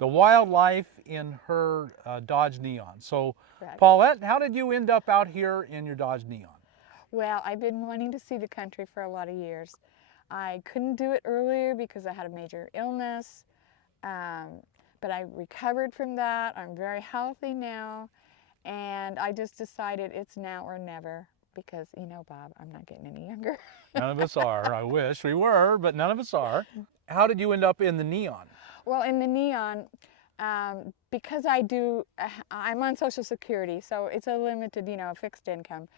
the wildlife in her Dodge Neon. So, Correct. Paulette, how did you end up out here in your Dodge Neon? Well, I've been wanting to see the country for a lot of years. I couldn't do it earlier because I had a major illness, but I recovered from that. I'm very healthy now, and I just decided it's now or never because, you know, Bob, I'm not getting any younger. None of us are. I wish we were, but none of us are. How did you end up in the Neon? Well, in the Neon, because I'm on Social Security, so it's a limited, fixed income.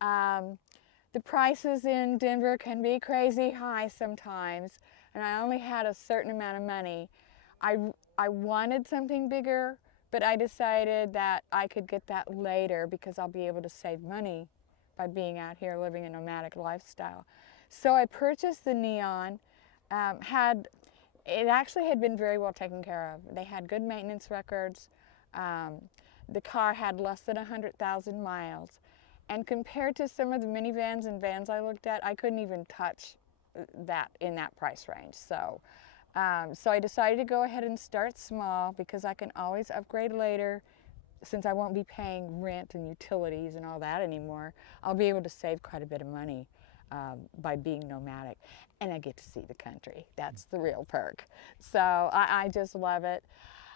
The prices in Denver can be crazy high sometimes, and I only had a certain amount of money. I wanted something bigger, but I decided that I could get that later because I'll be able to save money by being out here living a nomadic lifestyle. So I purchased the Neon. It actually had been very well taken care of. They had good maintenance records. The car had less than 100,000 miles. And compared to some of the minivans and vans I looked at, I couldn't even touch that in that price range. So I decided to go ahead and start small because I can always upgrade later. Since I won't be paying rent and utilities and all that anymore, I'll be able to save quite a bit of money by being nomadic. And I get to see the country. That's the real perk. So I just love it.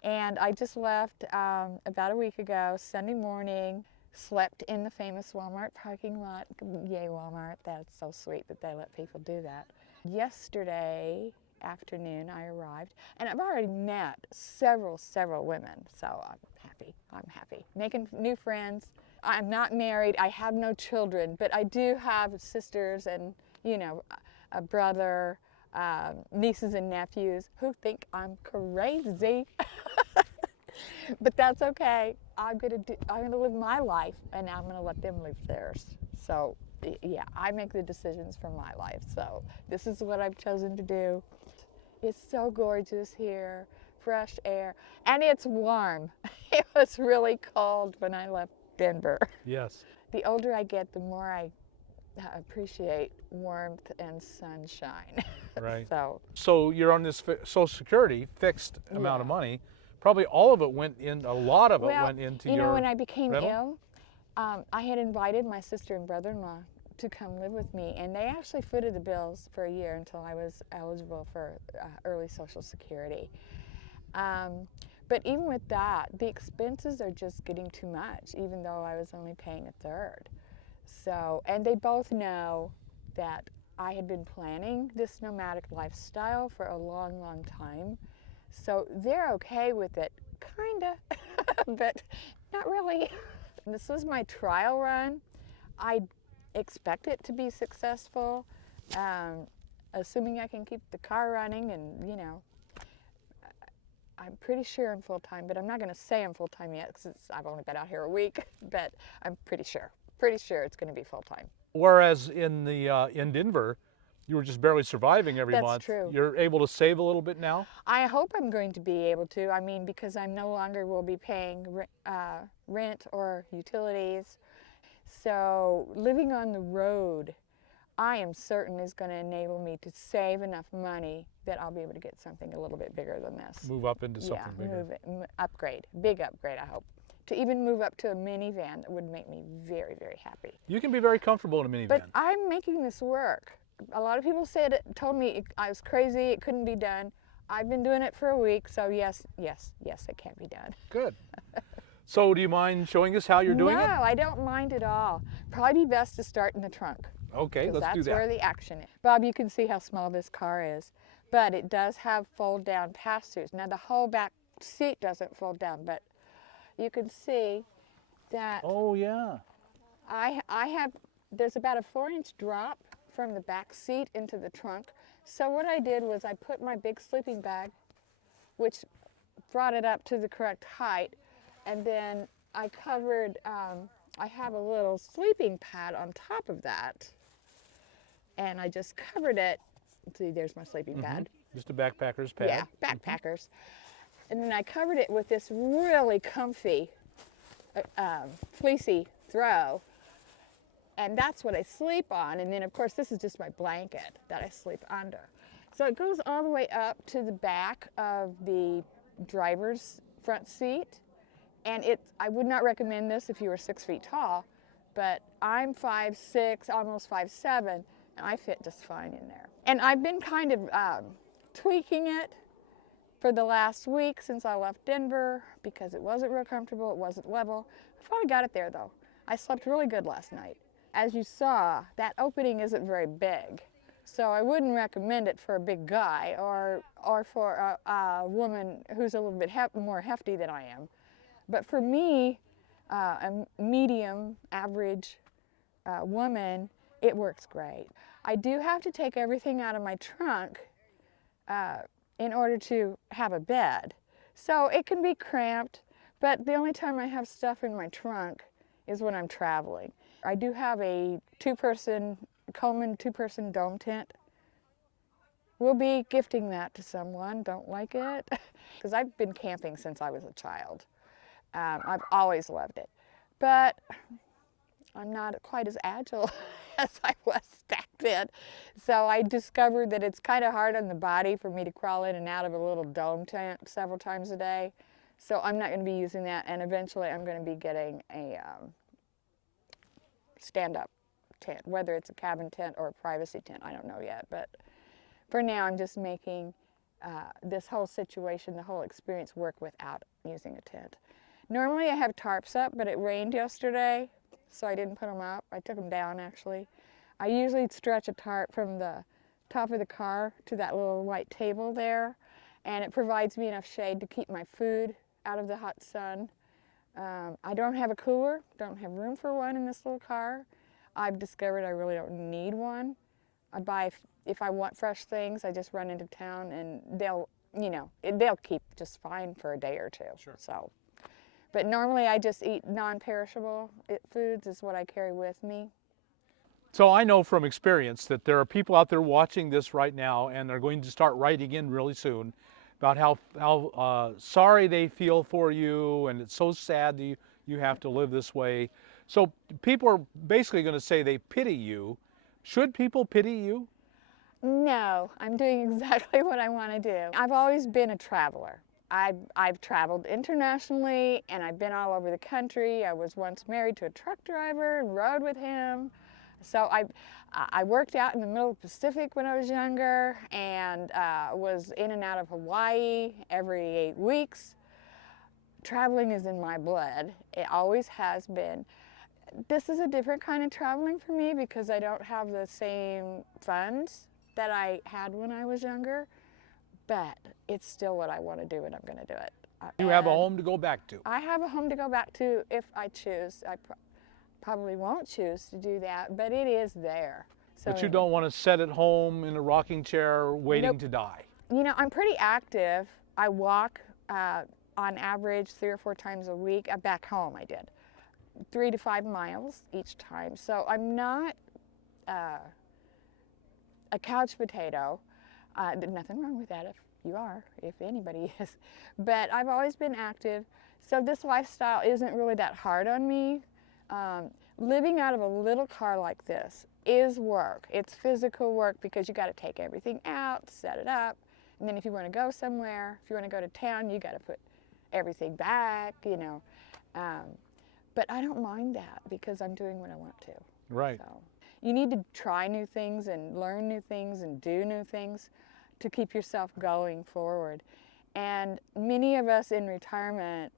And I just left about a week ago, Sunday morning, slept in the famous Walmart parking lot. Yay, Walmart. That's so sweet that they let people do that. Yesterday afternoon I arrived, and I've already met several women, so I'm happy. Making new friends. I'm not married, I have no children, but I do have sisters and, a brother, nieces and nephews who think I'm crazy. But that's okay. I'm gonna live my life, and I'm gonna let them live theirs. So yeah, I make the decisions for my life. So this is what I've chosen to do. It's so gorgeous here, fresh air, and it's warm. It was really cold when I left Denver. Yes. The older I get, the more I appreciate warmth and sunshine. Right. So you're on this Social Security fixed amount of money. Probably all of it went in, a lot of it went into your when I became rental? ill, I had invited my sister and brother-in-law to come live with me, and they actually footed the bills for a year until I was eligible for early Social Security. But even with that, the expenses are just getting too much, even though I was only paying a third. So, and they both know that I had been planning this nomadic lifestyle for a long time. So they're okay with it, kinda, but not really. This was my trial run. I expect it to be successful, assuming I can keep the car running, and I'm pretty sure I'm full-time, but I'm not going to say I'm full-time yet since I've only been out here a week, but I'm pretty sure it's going to be full-time. Whereas in Denver, you were just barely surviving every month. That's true. You're able to save a little bit now? I hope I'm going to be able to. I mean, because I no longer will be paying rent or utilities. So living on the road, I am certain is going to enable me to save enough money that I'll be able to get something a little bit bigger than this. Move up into something bigger. Big upgrade, I hope. To even move up to a minivan that would make me very, very happy. You can be very comfortable in a minivan. But I'm making this work. A lot of people told me I was crazy, it couldn't be done. I've been doing it for a week, so yes, it can be done. Good. So do you mind showing us how you're doing it? No, I don't mind at all. Probably be best to start in the trunk. Okay, let's do that. That's where the action is. Bob, you can see how small this car is, but it does have fold-down pass-throughs. Now the whole back seat doesn't fold down, but you can see that. Oh yeah. There's about a 4-inch drop from the back seat into the trunk. So what I did was I put my big sleeping bag, which brought it up to the correct height, and then I covered, I have a little sleeping pad on top of that, and I just covered it. See, there's my sleeping pad. Just a backpacker's pad. Yeah, backpackers. And then I covered it with this really comfy, fleecy throw, and that's what I sleep on. And then, of course, this is just my blanket that I sleep under. So it goes all the way up to the back of the driver's front seat. And I would not recommend this if you were 6 feet tall, but I'm 5'6", almost 5'7", and I fit just fine in there. And I've been kind of tweaking it for the last week since I left Denver because it wasn't real comfortable, it wasn't level. I finally got it there though. I slept really good last night. As you saw, that opening isn't very big. So I wouldn't recommend it for a big guy or for a woman who's a little bit more hefty than I am. But for me, a medium, average woman, it works great. I do have to take everything out of my trunk in order to have a bed. So it can be cramped, but the only time I have stuff in my trunk is when I'm traveling. I do have a Coleman two-person dome tent. We'll be gifting that to someone. Don't like it? Because I've been camping since I was a child. I've always loved it. But I'm not quite as agile as I was back then. So I discovered that it's kind of hard on the body for me to crawl in and out of a little dome tent several times a day. So I'm not going to be using that, and eventually I'm going to be getting a stand-up tent, whether it's a cabin tent or a privacy tent, I don't know yet. But for now, I'm just making this whole situation, the whole experience work without using a tent. Normally I have tarps up, but it rained yesterday, so I didn't put them up. I took them down, actually. I usually stretch a tarp from the top of the car to that little white table there, and it provides me enough shade to keep my food out of the hot sun. I don't have a cooler, don't have room for one in this little car. I've discovered I really don't need one. If I want fresh things, I just run into town and they'll keep just fine for a day or two. Sure. So, but normally I just eat non-perishable foods is what I carry with me. So I know from experience that there are people out there watching this right now, and they're going to start writing in really soon about how sorry they feel for you, and it's so sad that you have to live this way. So people are basically going to say they pity you. Should people pity you? No, I'm doing exactly what I want to do. I've always been a traveler. I've traveled internationally, and I've been all over the country. I was once married to a truck driver and rode with him. So I worked out in the middle of the Pacific when I was younger, and was in and out of Hawaii every 8 weeks. Traveling is in my blood. It always has been. This is a different kind of traveling for me because I don't have the same funds that I had when I was younger, but it's still what I want to do, and I'm going to do it. You have a home to go back to. I have a home to go back to if I choose. I probably won't choose to do that, but it is there. So, But you don't want to sit at home in a rocking chair waiting Nope. to die. You know, I'm pretty active. I walk on average 3 or 4 times a week. Back home I did 3 to 5 miles each time. So I'm not a couch potato. Nothing wrong with that if you are, if anybody is. But I've always been active. So this lifestyle isn't really that hard on me. Living out of a little car like this is work. It's physical work because you got to take everything out, set it up, and then if you want to go somewhere, if you want to go to town, you got to put everything back, you know. But I don't mind that because I'm doing what I want to. Right. So you need to try new things and learn new things and do new things to keep yourself going forward. And many of us in retirement,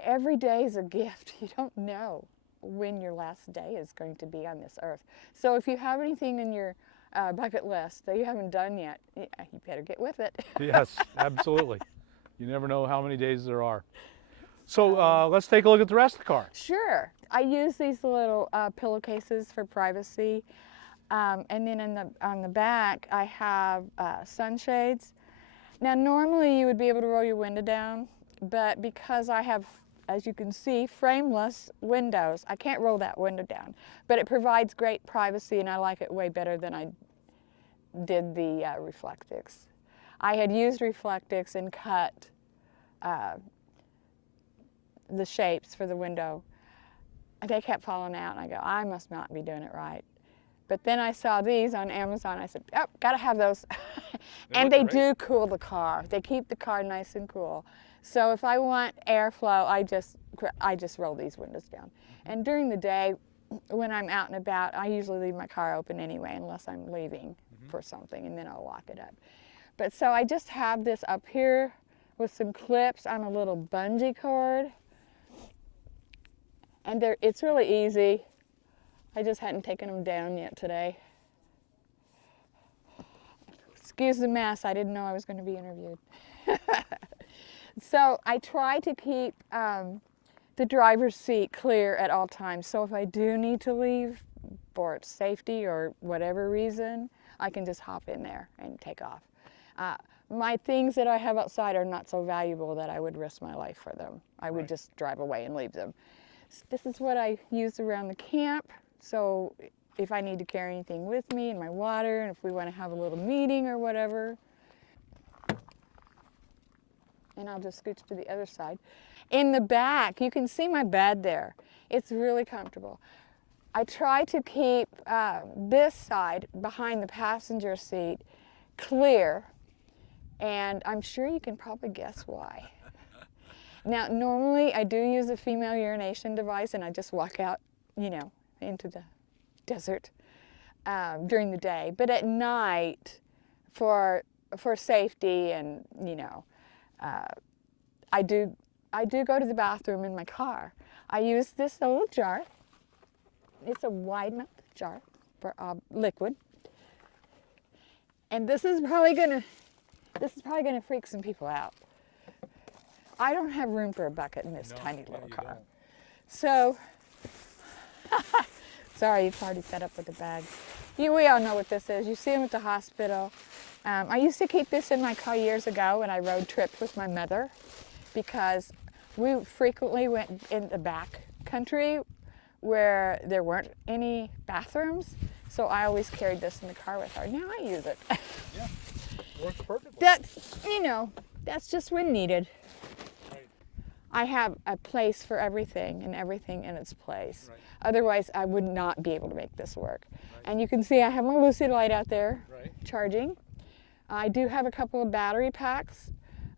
every day is a gift. You don't know when your last day is going to be on this earth. So if you have anything in your bucket list that you haven't done yet, you better get with it. Yes, absolutely. You never know how many days there are. So let's take a look at the rest of the car. Sure. I use these little pillowcases for privacy. And then on the back, I have sunshades. Now, normally you would be able to roll your window down, but because I have, as you can see, frameless windows, I can't roll that window down. But it provides great privacy, and I like it way better than I did the Reflectix. I had used Reflectix and cut the shapes for the window. They kept falling out, and I go, I must not be doing it right. But then I saw these on Amazon. I said, oh, gotta have those. And look they great. do cool the car. They keep the car nice and cool. So if I want airflow, I just roll these windows down. And during the day, when I'm out and about, I usually leave my car open anyway, unless I'm leaving for something, and then I'll lock it up. But so I just have this up here with some clips on a little bungee cord. And it's really easy. I just hadn't taken them down yet today. Excuse the mess, I didn't know I was going to be interviewed. So I try to keep the driver's seat clear at all times. So if I do need to leave for its safety or whatever reason, I can just hop in there and take off. My things that I have outside are not so valuable that I would risk my life for them. I would just drive away and leave them. This is what I use around the camp. So if I need to carry anything with me and my water, and if we want to have a little meeting or whatever. And I'll just scooch to the other side. In the back, you can see my bed there. It's really comfortable. I try to keep this side behind the passenger seat clear, and I'm sure you can probably guess why. Now, normally I do use a female urination device, and I just walk out, you know, into the desert during the day. But at night, for safety and, you know, I do go to the bathroom in my car. I use this little jar. It's a wide mouth jar for liquid. And this is probably gonna freak some people out. I don't have room for a bucket in this tiny little car. Don't. So, sorry, you've already set up with the bag. We all know what this is. You see them at the hospital. I used to keep this in my car years ago when I road tripped with my mother, because we frequently went in the back country where there weren't any bathrooms. So I always carried this in the car with her. Now I use it. Yeah, works perfectly. That's, you know, that's just when needed. Right. I have a place for everything and everything in its place. Right. Otherwise, I would not be able to make this work. Right. And you can see I have my Lucy light out there charging. I do have a couple of battery packs.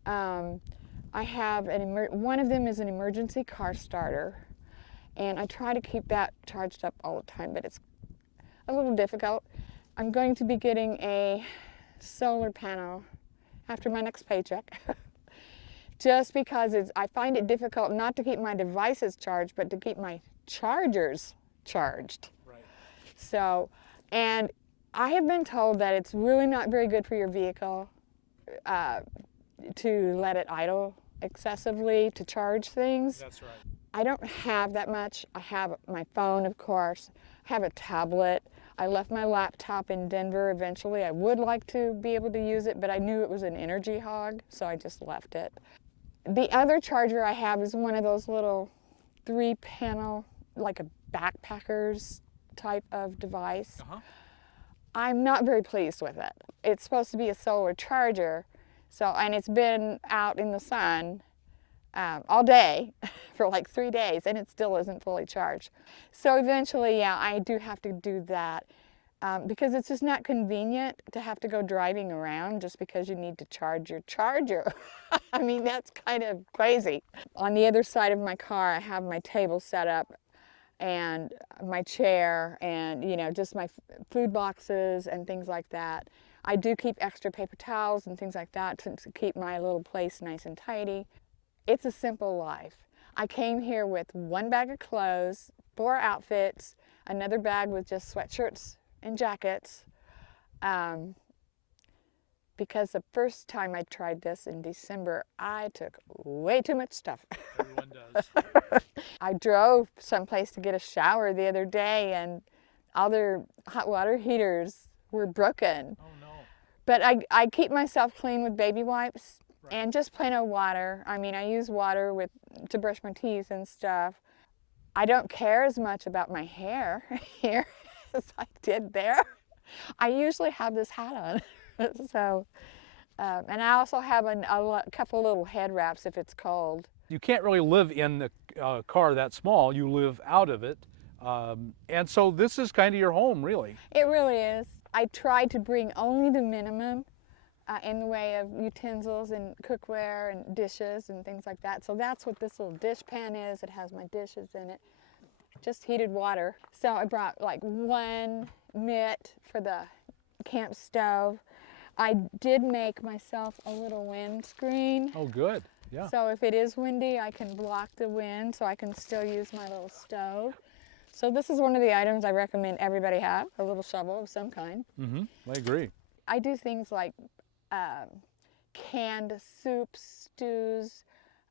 I have one of them is an emergency car starter, and I try to keep that charged up all the time, but it's a little difficult. I'm going to be getting a solar panel after my next paycheck, just because I find it difficult not to keep my devices charged, but to keep my chargers charged. Right. So, and I have been told that it's really not very good for your vehicle to let it idle excessively to charge things. That's right. I don't have that much. I have my phone, of course. I have a tablet. I left my laptop in Denver eventually. I would like to be able to use it, but I knew it was an energy hog, so I just left it. The other charger I have is one of those little 3-panel, like a backpacker's type of device. I'm not very pleased with it. It's supposed to be a solar charger, and it's been out in the sun all day for like 3 days, and it still isn't fully charged. So eventually, yeah, I do have to do that because it's just not convenient to have to go driving around just because you need to charge your charger. I mean, that's kind of crazy. On the other side of my car, I have my table set up and my chair and, you know, just my food boxes and things like that. I do keep extra paper towels and things like that to keep my little place nice and tidy. It's a simple life. I came here with 1 bag of clothes, 4 outfits, another bag with just sweatshirts and jackets, because the first time I tried this in December, I took way too much stuff. Everyone does. I drove someplace to get a shower the other day, and all their hot water heaters were broken. Oh no. But I keep myself clean with baby wipes and just plain old water. I mean, I use water to brush my teeth and stuff. I don't care as much about my hair here as I did there. I usually have this hat on. So, and I also have a couple little head wraps if it's cold. You can't really live in the car that small. You live out of it And so this is kind of your home, really. It really is. I try to bring only the minimum in the way of utensils and cookware and dishes and things like that. So that's what this little dish pan is. It has my dishes in it. Just heated water. So I brought like one mitt for the camp stove. I did make myself a little wind screen. Oh, good. Yeah. So if it is windy, I can block the wind so I can still use my little stove. So this is one of the items I recommend everybody have, a little shovel of some kind. Mm-hmm. I agree. I do things like canned soups, stews,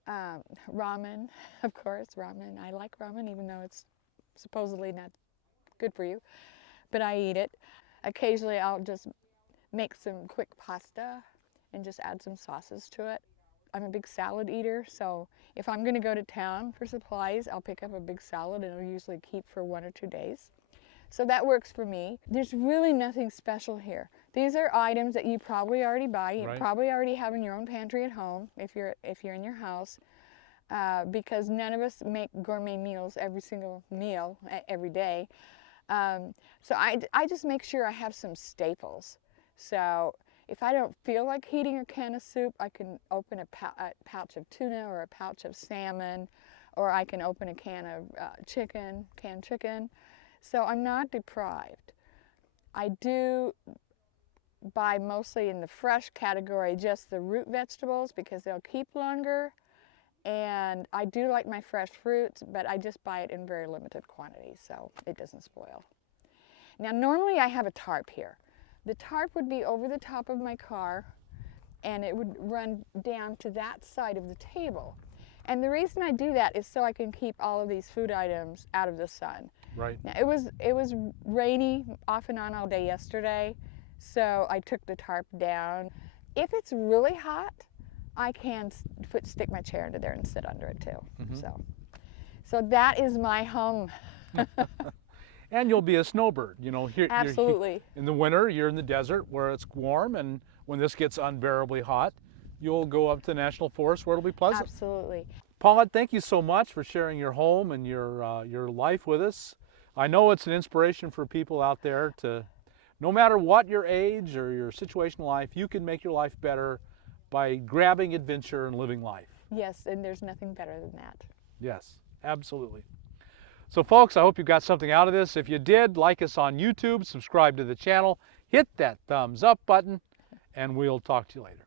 ramen, of course, ramen. I like ramen even though it's supposedly not good for you, but I eat it. Occasionally I'll just make some quick pasta and just add some sauces to it. I'm a big salad eater, so if I'm going to go to town for supplies, I'll pick up a big salad and it'll usually keep for 1 or 2 days. So that works for me. There's really nothing special here. These are items that you probably already buy. You Right. probably already have in your own pantry at home if you're in your house, because none of us make gourmet meals every single meal every day. So I just make sure I have some staples. So if I don't feel like heating a can of soup, I can open a pouch of tuna or a pouch of salmon, or I can open a can of canned chicken. So I'm not deprived. I do buy mostly in the fresh category just the root vegetables because they'll keep longer. And I do like my fresh fruits, but I just buy it in very limited quantities so it doesn't spoil. Now normally I have a tarp here. The tarp would be over the top of my car and it would run down to that side of the table. And the reason I do that is so I can keep all of these food items out of the sun. Right. Now, it was rainy off and on all day yesterday, so I took the tarp down. If it's really hot, I can stick my chair into there and sit under it too. Mm-hmm. So that is my home. And you'll be a snowbird, you know. Here, Absolutely. in the winter, you're in the desert where it's warm, and when this gets unbearably hot, you'll go up to the national forest where it'll be pleasant. Absolutely. Paulette, thank you so much for sharing your home and your life with us. I know it's an inspiration for people out there to, no matter what your age or your situation in life, you can make your life better by grabbing adventure and living life. Yes, and there's nothing better than that. Yes, absolutely. So folks, I hope you got something out of this. If you did, like us on YouTube, subscribe to the channel, hit that thumbs up button, and we'll talk to you later.